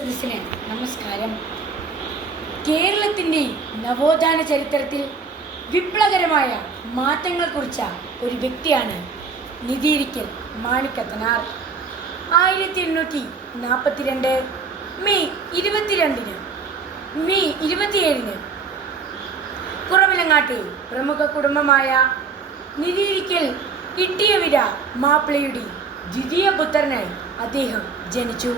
സദസ്സിന് നമസ്കാരം. കേരളത്തിൻ്റെ നവോത്ഥാന ചരിത്രത്തിൽ വിപ്ലവകരമായ മാറ്റങ്ങൾ കുറിച്ച ഒരു വ്യക്തിയാണ് നിധിയിരിക്കൽ മാണിക്കത്തനാർ. 1842 മെയ് 22-ന് മെയ് 27-ന് കുറവിലങ്ങാട്ടെ പ്രമുഖ കുടുംബമായ നിധിയിരിക്കൽ ഇട്ടിയവിര മാപ്പിളയുടെ ദ്വിതീയ പുത്രനായി അദ്ദേഹം ജനിച്ചു.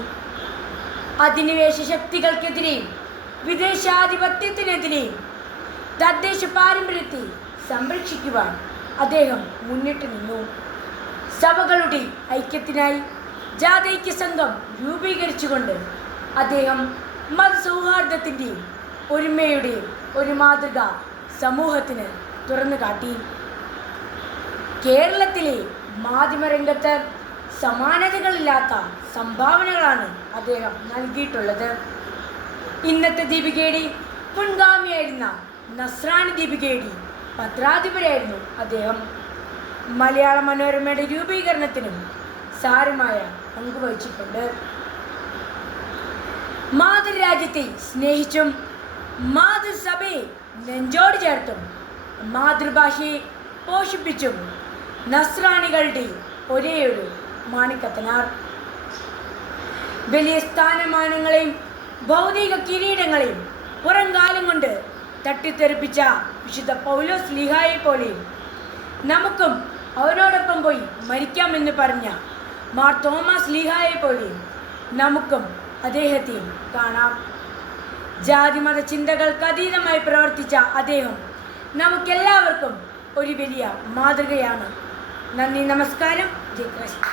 അധിനിവേശ ശക്തികൾക്കെതിരെയും വിദേശാധിപത്യത്തിനെതിരെയും തദ്ദേശ പാരമ്പര്യത്തെ സംരക്ഷിക്കുവാൻ അദ്ദേഹം മുന്നിട്ട് നിന്നു. സഭകളുടെ ഐക്യത്തിനായി ജാതൈക്യ സംഘം രൂപീകരിച്ചുകൊണ്ട് അദ്ദേഹം മതസൗഹാർദ്ദത്തിൻ്റെയും ഒരുമയുടെയും ഒരു മാതൃക സമൂഹത്തിന് തുറന്നു കാട്ടി. കേരളത്തിലെ മാധ്യമരംഗത്ത് സമാനതകളില്ലാത്ത സംഭാവനകളാണ് അദ്ദേഹം നൽകിയിട്ടുള്ളത്. ഇന്നത്തെ ദീപികയുടെ മുൻഗാമിയായിരുന്ന നസ്രാണി ദീപികയുടെ പത്രാധിപരായിരുന്നു അദ്ദേഹം. മലയാള മനോരമയുടെ രൂപീകരണത്തിനും സാരമായ പങ്കുവഹിച്ചിട്ടുണ്ട്. മാതൃരാജ്യത്തെ സ്നേഹിച്ചും മാതൃസഭയെ നെഞ്ചോട് ചേർത്തും മാതൃഭാഷയെ പോഷിപ്പിച്ചും നസ്രാണികളുടെ ഒരേയൊരു മാണിക്കത്തനാർ. വലിയ സ്ഥാനമാനങ്ങളെയും ഭൗതിക കിരീടങ്ങളെയും പുറംകാലം കൊണ്ട് തട്ടിത്തെറിപ്പിച്ച വിശുദ്ധ പൗലോസ് ശ്ലീഹായെ പോലെയും നമുക്കും അവനോടൊപ്പം പോയി മരിക്കാമെന്ന് പറഞ്ഞ മാർ തോമസ് ശ്ലീഹായെ പോലെയും നമുക്കും അദ്ദേഹത്തെയും കാണാം. ജാതിമത ചിന്തകൾക്ക് അതീതമായി പ്രവർത്തിച്ച അദ്ദേഹം നമുക്കെല്ലാവർക്കും ഒരു വലിയ മാതൃകയാണ്. നന്ദി, നമസ്കാരം. ജയ് കൃഷ്ണ.